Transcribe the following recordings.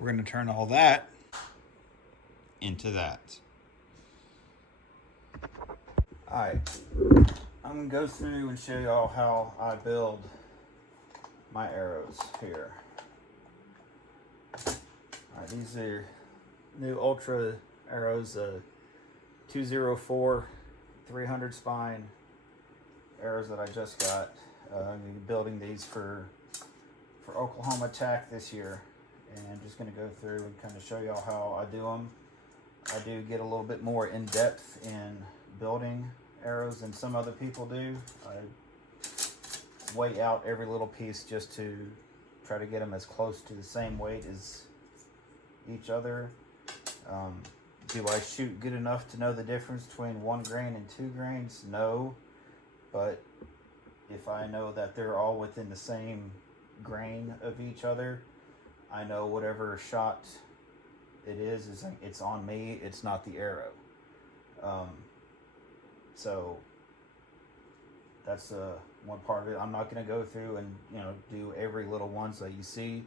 we're going to turn all that into that. Alright, I'm going to go through and show y'all how I build my arrows here. Alright, these are new Ultra arrows, 204 300 spine arrows that I just got. I'm going to be building these for Oklahoma Attack this year, and I'm just going to go through and kind of show y'all how I do them. I do get a little bit more in depth in building arrows than some other people do. I weigh out every little piece just to try to get them as close to the same weight as each other. Do I shoot good enough to know the difference between 1 grain and 2 grains? No, but if I know that they're all within the same grain of each other, I know whatever shot it is it's on me, it's not the arrow. So that's one part of it. I'm not going to go through and do every little ones that you see.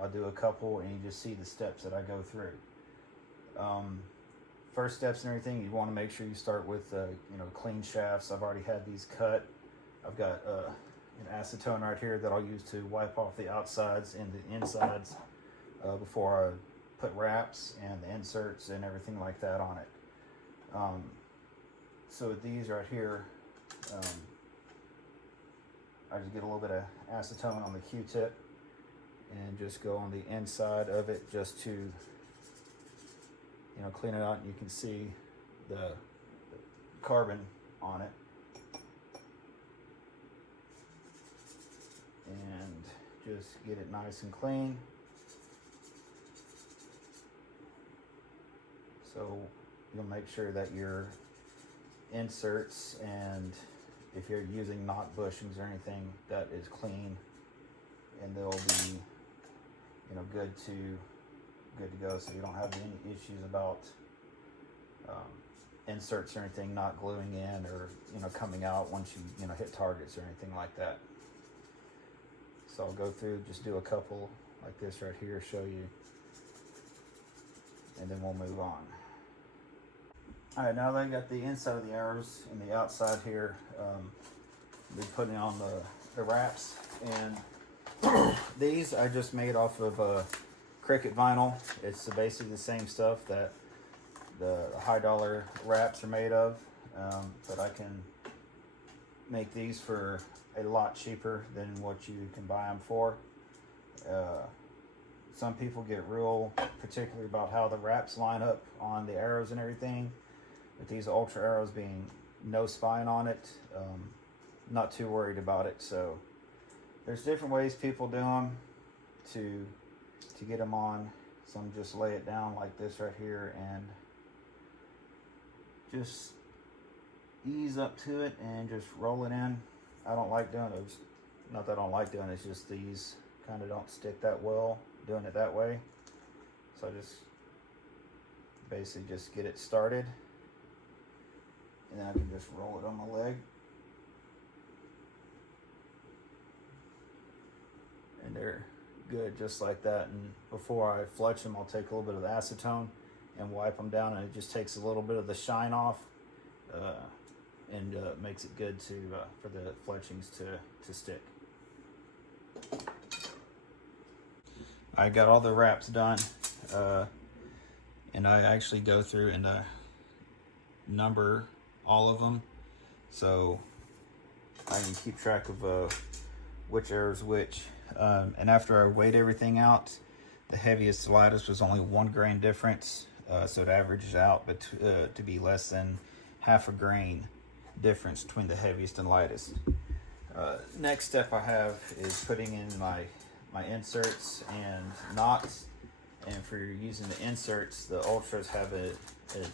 I'll do a couple and you just see the steps that I go through. First steps and everything, you want to make sure you start with clean shafts. I've already had these cut. I've got an acetone right here that I'll use to wipe off the outsides and the insides before I put wraps and the inserts and everything like that on it. So with these right here, I just get a little bit of acetone on the Q-tip and just go on the inside of it just to clean it out, and you can see the carbon on it. And just get it nice and clean. So you'll make sure that your inserts, and if you're using knot bushings or anything, that is clean, and they'll be good to go, so you don't have any issues about inserts or anything not gluing in or coming out once you hit targets or anything like that. So I'll go through, just do a couple like this right here, show you, and then we'll move on. Alright, now that I got the inside of the arrows and the outside here, I'll be putting on the wraps, and these I just made off of Cricket vinyl. It's basically the same stuff that the high dollar wraps are made of, but I can make these for a lot cheaper than what you can buy them for. Some people get real particular about how the wraps line up on the arrows and everything, but these Ultra arrows being no spine on it, not too worried about it. So there's different ways people do them to get them on. Some just lay it down like this right here and just ease up to it and just roll it in. I don't like doing those. Not that I don't like doing it, it's just these kind of don't stick that well doing it that way. So I just basically just get it started, and then I can just roll it on my leg. And they're good just like that. And before I fletch them, I'll take a little bit of the acetone and wipe them down, and it just takes a little bit of the shine off and makes it good to for the fletchings to stick. I got all the wraps done, and I actually go through and number all of them, so I can keep track of which arrow's which. And after I weighed everything out, the heaviest to lightest was only 1 grain difference, so it averages out to be less than half a grain difference between the heaviest and lightest. Next step I have is putting in my inserts and nocks. And for using the inserts, the Ultras have an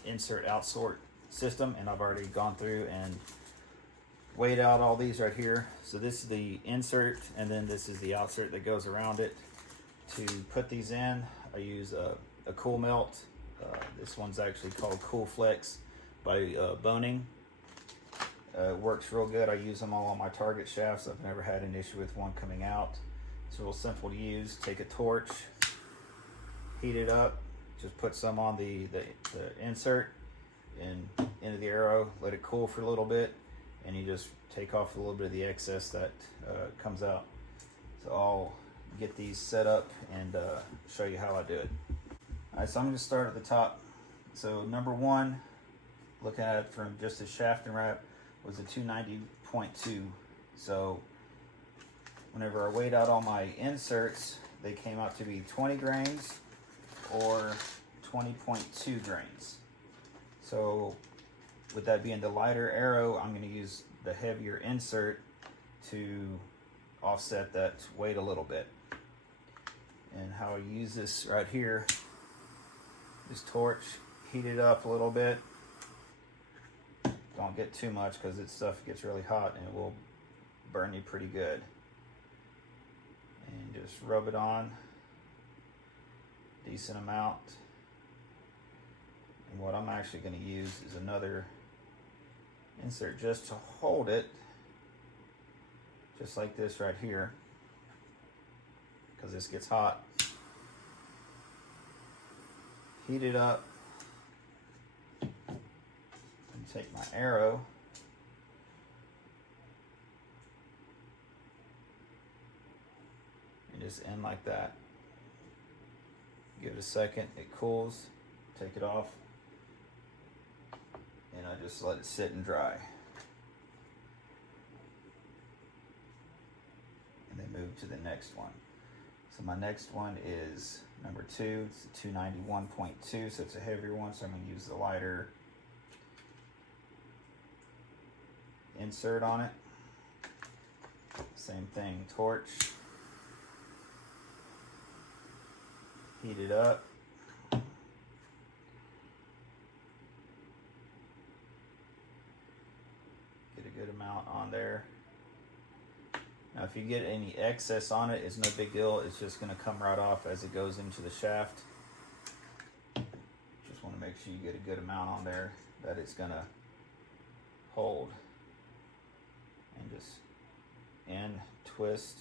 insert outsort system, and I've already gone through and weighed out all these right here. So this is the insert, and then this is the outsert that goes around it. To put these in, I use a Cool Melt. This one's actually called Cool Flex by Boning. It works real good. I use them all on my target shafts. I've never had an issue with one coming out. It's real simple to use. Take a torch, heat it up, just put some on the insert and into the arrow, let it cool for a little bit, and you just take off a little bit of the excess that comes out. So I'll get these set up and show you how I do it. All right, so I'm going to start at the top. So number one, looking at it from just the shaft and wrap, was a 290.2. So whenever I weighed out all my inserts, they came out to be 20 grains or 20.2 grains. So with that being the lighter arrow, I'm going to use the heavier insert to offset that weight a little bit. And how I use this right here, this torch, heat it up a little bit. Don't get too much because this stuff gets really hot and it will burn you pretty good. And just rub it on decent amount. And what I'm actually going to use is another insert just to hold it, just like this right here, because this gets hot. Heat it up and take my arrow and just end like that. Give it a second, it cools, take it off, and I just let it sit and dry. And then move to the next one. So my next one is number two. It's a 291.2, so it's a heavier one, so I'm going to use the lighter insert on it. Same thing, torch. Heat it up. Get a good amount on there. Now if you get any excess on it, it's no big deal. It's just going to come right off as it goes into the shaft. Just want to make sure you get a good amount on there that it's going to hold. And just end, twist,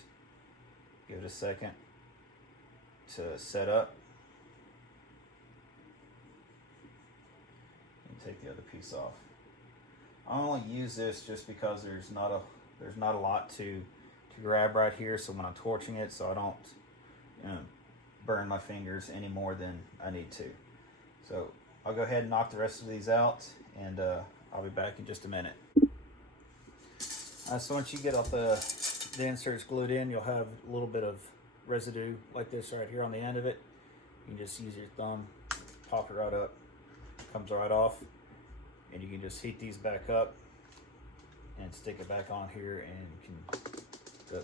give it a second to set up, and take the other piece off. I only use this just because there's not a lot to grab right here, so when I'm torching it, so I don't burn my fingers any more than I need to. So I'll go ahead and knock the rest of these out, and I'll be back in just a minute. So once you get all the inserts glued in, you'll have a little bit of residue like this right here on the end of it. You can just use your thumb, pop it right up, comes right off, and you can just heat these back up and stick it back on here, and you can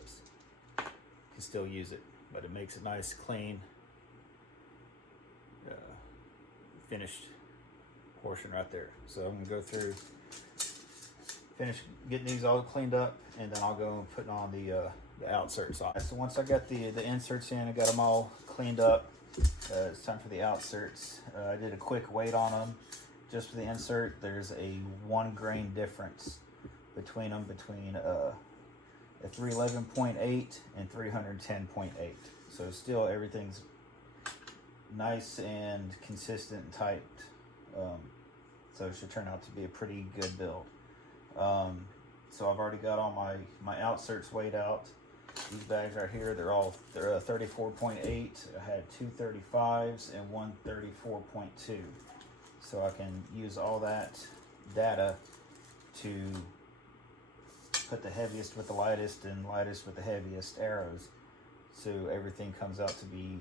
still use it, but it makes it nice, clean, finished portion right there. So I'm gonna go through, finish getting these all cleaned up, and then I'll go and put on the outserts on. So once I got the inserts in, I got them all cleaned up. It's time for the outserts. I did a quick weight on them. Just for the insert, there's a 1 grain difference between them, between a 311.8 and 310.8. So still everything's nice and consistent and tight. So it should turn out to be a pretty good build. So I've already got all my outserts weighed out. These bags right here, they're 34.8. I had 2 35s and 1 34.2. So I can use all that data to put the heaviest with the lightest and lightest with the heaviest arrows. So everything comes out to be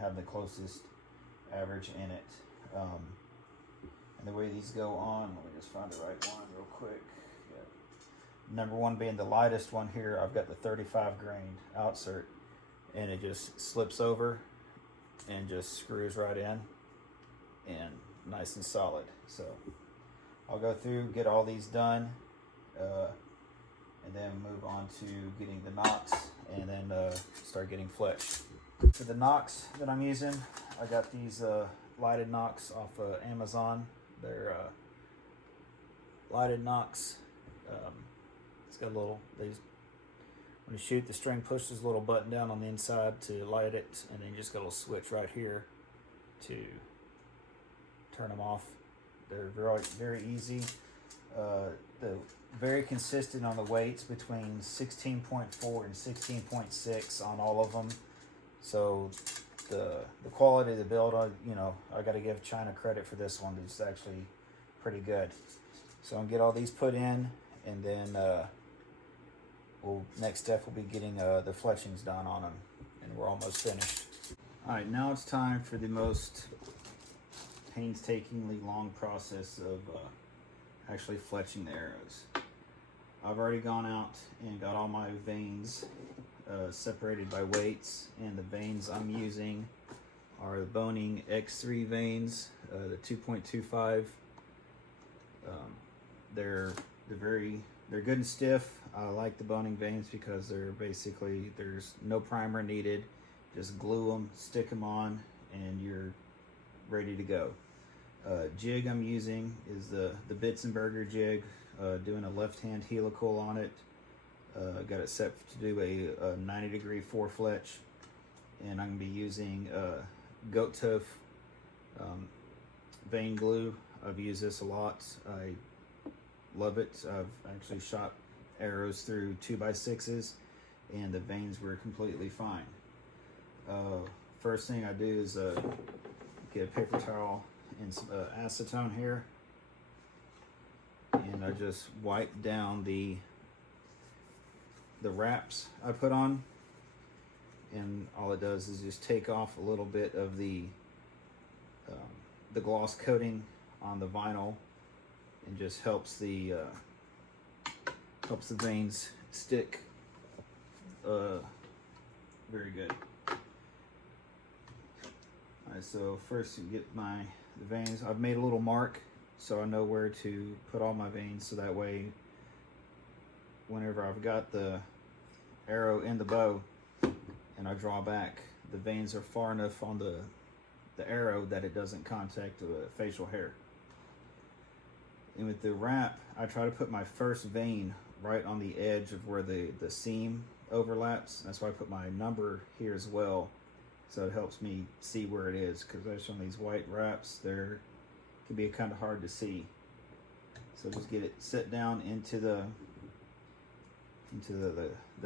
having the closest average in it. And the way these go on, let me just find the right one real quick. Number one being the lightest one here, I've got the 35 grain outsert, and it just slips over and just screws right in and nice and solid. So I'll go through, get all these done, and then move on to getting the nocks, and then start getting fletched. For the nocks that I'm using, I got these lighted nocks off Amazon. They're lighted nocks. It's got a little, when you shoot, the string pushes a little button down on the inside to light it, and then you just got a little switch right here to turn them off. They're very, very easy. The very consistent on the weights between 16.4 and 16.6 on all of them. So the quality of the build, I got to give China credit for this one. It's actually pretty good. So I'm gonna get all these put in, and then next step will be getting the fletchings done on them, and we're almost finished. All right, now it's time for the most painstakingly long process of actually fletching the arrows. I've already gone out and got all my veins separated by weights, and the veins I'm using are the Boning X3 veins, the 2.25. They're good and stiff. I like the Boning veins because there's no primer needed. Just glue them, stick them on, and you're ready to go. Jig I'm using is the Bitzenberger jig, doing a left-hand helical on it. Got it set to do a 90-degree 4-fletch, and I'm going to be using goat tooth vein glue. I've used this a lot. I love it. I've actually shot arrows through 2x6s, and the veins were completely fine. First thing I do is get a paper towel and some acetone here, and I just wipe down the wraps I put on, and all it does is just take off a little bit of the gloss coating on the vinyl, and just helps the veins stick very good. Alright, so first you get the veins. I've made a little mark so I know where to put all my veins, so that way whenever I've got the arrow in the bow and I draw back, the veins are far enough on the arrow that it doesn't contact the facial hair. And with the wrap, I try to put my first vein right on the edge of where the seam overlaps. That's why I put my number here as well, so it helps me see where it is, because there's some of these white wraps there can be kind of hard to see. So just get it set down into the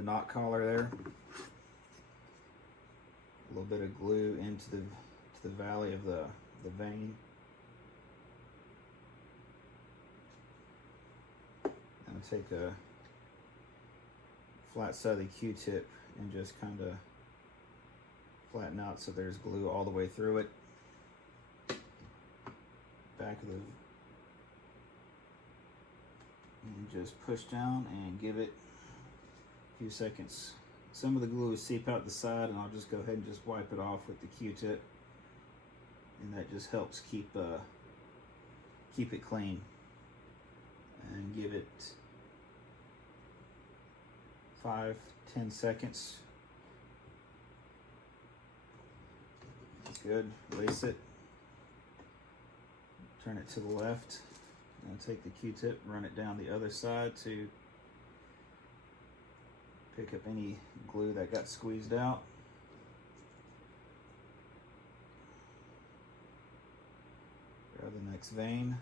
knot collar there. A little bit of glue into the valley of the vein. I'm gonna take a flat side of the Q-tip and just kind of flatten out so there's glue all the way through it. Back of and just push down and give it a few seconds. Some of the glue will seep out the side, and I'll just go ahead and just wipe it off with the Q-tip, and that just helps keep it clean. And give it 5-10 seconds. That's good. Lace it. Turn it to the left. And take the Q-tip, run it down the other side to pick up any glue that got squeezed out. Grab the next vein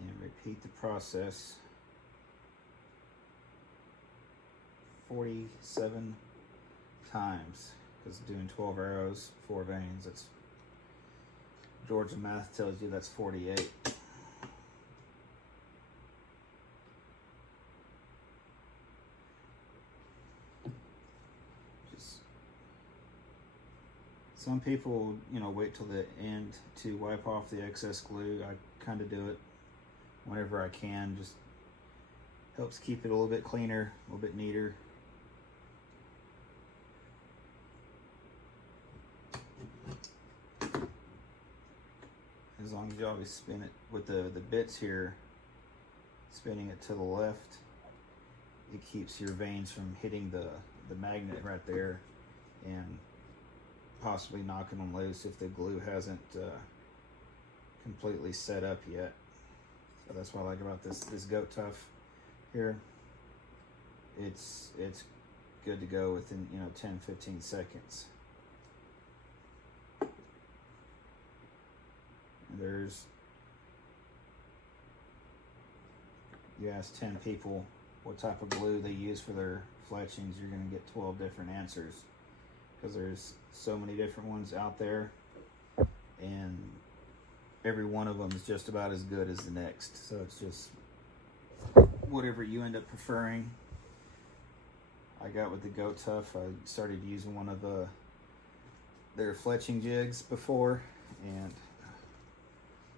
and repeat the process 47 times, because doing 12 arrows, 4 veins, that's Georgia math tells you that's 48. Some people, wait till the end to wipe off the excess glue. I kind of do it whenever I can. Just helps keep it a little bit cleaner, a little bit neater. As long as you always spin it with the bits here, spinning it to the left, it keeps your veins from hitting the magnet right there and possibly knocking them loose if the glue hasn't completely set up yet. So that's what I like about this goat tough here. It's good to go within 10-15 seconds. you ask 10 people what type of glue they use for their fletchings, you're going to get 12 different answers, because there's so many different ones out there, and every one of them is just about as good as the next. So it's just whatever you end up preferring. I got with the Go Tough, I started using one of their fletching jigs before, and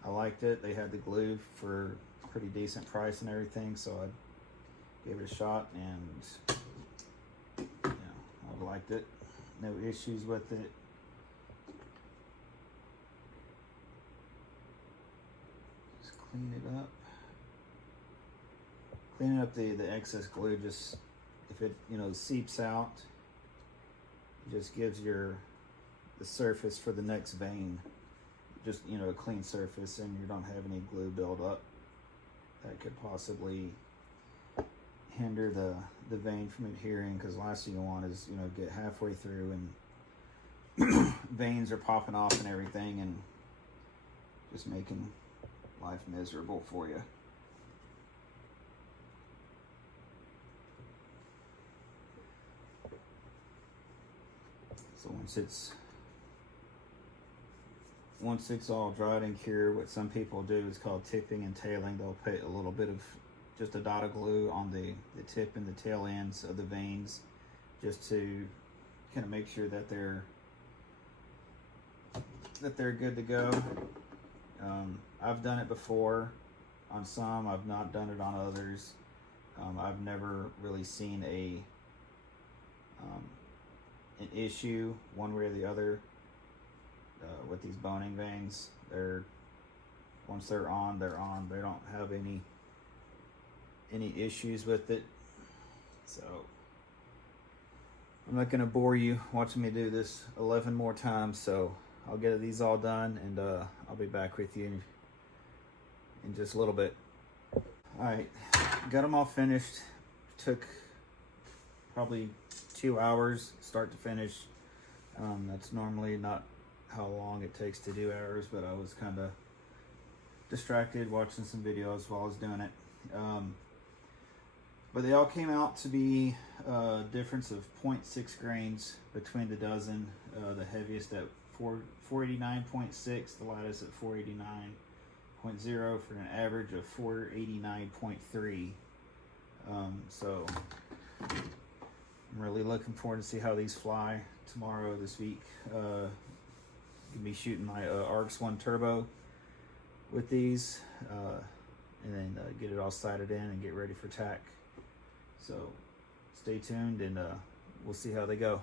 I liked it. They had the glue for a pretty decent price and everything, so I gave it a shot, and I liked it. No issues with it. Just clean it up. Cleaning up the excess glue, just if it seeps out, it just gives the surface for the next vein just a clean surface, and you don't have any glue build up that could possibly hinder the vein from adhering, because last thing you want is get halfway through and veins are popping off and everything, and just making life miserable for you. So once it's all dried and cured, what some people do is called tipping and tailing. They'll put a little bit of just a dot of glue on the tip and the tail ends of the veins, just to kind of make sure that they're good to go. I've done it before on some. I've not done it on others. I've never really seen an issue one way or the other with these boning veins. Once they're on, they're on. They don't have any issues with it. So I'm not gonna bore you watching me do this 11 more times, so I'll get these all done, and I'll be back with you in just a little bit. Alright, got them all finished. Took probably 2 hours start to finish. That's normally not how long it takes to do ours, but I was kind of distracted watching some videos while I was doing it. But they all came out to be a difference of 0.6 grains between the dozen. The heaviest at 489.6, the lightest at 489.0, for an average of 489.3. So I'm really looking forward to see how these fly tomorrow, this week. Gonna be shooting my ARX 1 Turbo with these, and then get it all sighted in and get ready for tack. So stay tuned, and we'll see how they go.